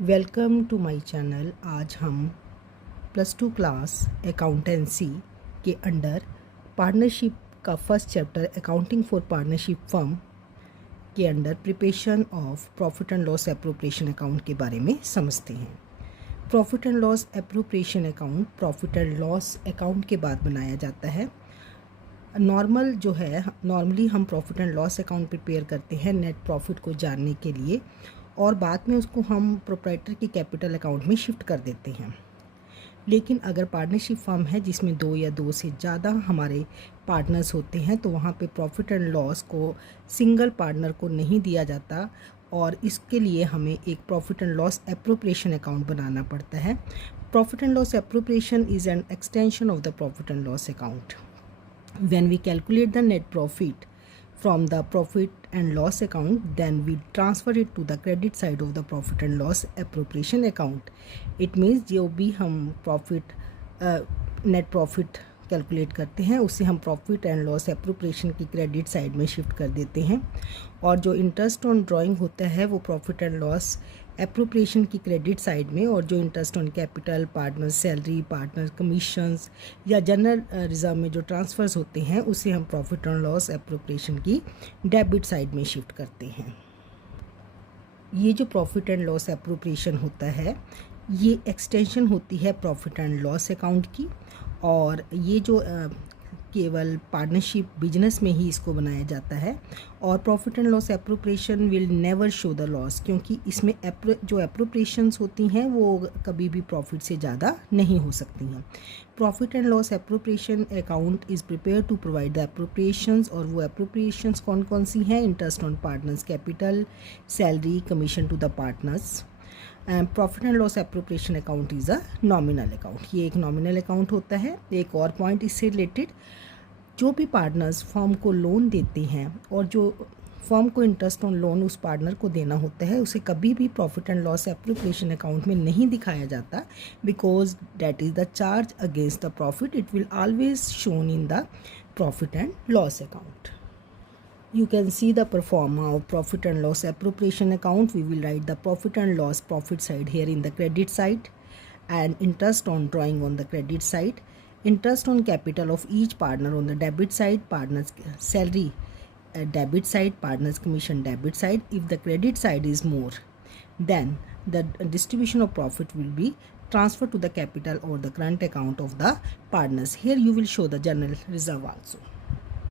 Welcome to my channel. आज हम +2 class accountancy के अंडर पार्टनरशिप का first chapter accounting for partnership firm के under preparation of profit and loss appropriation account के बारे में समझते हैं। Profit and loss appropriation account profit and loss account के बाद बनाया जाता है। नॉर्मली हम profit and loss account prepare करते हैं नेट प्रॉफिट को जानने के लिए, और बाद में उसको हम प्रोप्राइटर के कैपिटल अकाउंट में शिफ्ट कर देते हैं। लेकिन अगर पार्टनरशिप फर्म है जिसमें 2 या 2 से ज़्यादा हमारे पार्टनर्स होते हैं तो वहाँ पे प्रॉफिट एंड लॉस को सिंगल पार्टनर को नहीं दिया जाता, और इसके लिए हमें एक profit and loss appropriation account बनाना पड़ता है। Profit and loss appropriation is an extension of the profit and loss account. When we calculate the net profit from the profit and loss account, then we transfer it to the credit side of the profit and loss appropriation account. It means जो भी हम profit net profit calculate करते हैं उसे हम profit and loss appropriation की credit side में shift कर देते हैं, और जो इंटरेस्ट ऑन ड्राइंग होता है वो प्रॉफिट एंड लॉस एप्रोप्रिएशन की क्रेडिट साइड में, और जो interest on capital, partner salary, partner commissions या जनरल रिजर्व में जो ट्रांसफ़र्स होते हैं उसे हम प्रॉफिट एंड लॉस एप्रोप्रिएशन की डेबिट साइड में शिफ्ट करते हैं। ये जो प्रॉफिट एंड लॉस एप्रोप्रिएशन होता है ये एक्सटेंशन होती है प्रॉफिट एंड लॉस अकाउंट की, और ये जो केवल पार्टनरशिप बिजनेस में ही इसको बनाया जाता है। और profit and loss appropriation will never show the loss, क्योंकि इसमें जो एप्रोप्रिएशंस होती हैं वो कभी भी प्रॉफिट से ज़्यादा नहीं हो सकती हैं। Profit and loss appropriation account is prepare to provide the appropriations, और वो एप्रोप्रिएशंस कौन कौन सी हैं? Interest on partners capital, salary, commission to the partners. Profit and loss appropriation account is a nominal account. ये एक नॉमिनल अकाउंट होता है। एक और पॉइंट इससे रिलेटेड, जो भी पार्टनर्स फर्म को लोन देते हैं और जो फर्म को इंटरेस्ट ऑन लोन उस पार्टनर को देना होता है उसे कभी भी profit and loss appropriation account में नहीं दिखाया जाता, because that is the charge against the profit. It will always shown in the profit and loss account. You can see the pro forma of profit and loss appropriation account. We will write the profit and loss profit side here in the credit side, and interest on drawing on the credit side, interest on capital of each partner on the debit side, partner's salary debit side, partner's commission debit side. If the credit side is more, then the distribution of profit will be transferred to the capital or the current account of the partners. Here you will show the general reserve also.